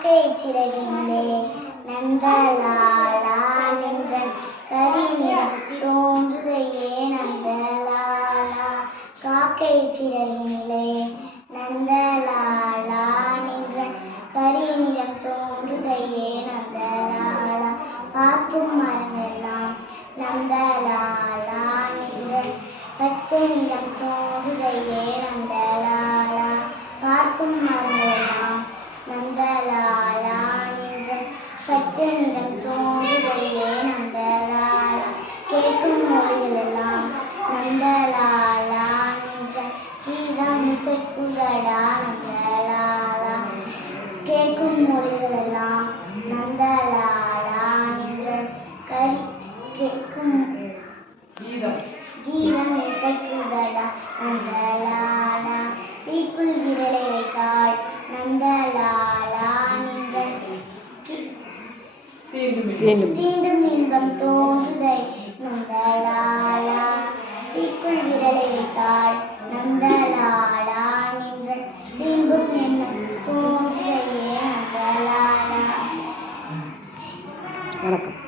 காக்கை சிறகினிலே நந்தலாலா நின்றன் கரிநிறம் தோன்றுதையே நந்தலாலா. காக்கை சிறகினிலே நந்தலாலா நின்றன் கரிநிறம் தோன்றுதையே நந்தலாலா. பார்க்கும் மரமெல்லாம் நந்தலாலா நின்றன் பச்சை நிறம் தோன்றுதையே நந்தலாலா. பார்க்கும் மரமெல்லாம் நந்தலாலா நின்றன் பச்சை நிறம் தோன்றுதையே நந்தலாலா. கேட்கும் மொழிகளெல்லாம் நந்தலாலா நின்றன் கீதம் இசைக்குதடா நந்தலாலா. கேட்கும் மொழிகளெல்லாம் நந்தலாலா நின்றன் கேட்கும் கீதம் இசைக்குதடா நந்தலாலா. தீக்குள் விரலை வைத்தாள் நந்தலாலா நின்றன் தீண்டும் இன்பம் தோன்றுதை நந்தலாலா. தீக்குள் விரலை வைத்தாள் நந்தலாலா நின்றன் தீண்டும் எண்ணம் தோன்றுதையே நந்தலாலா. வணக்கம்.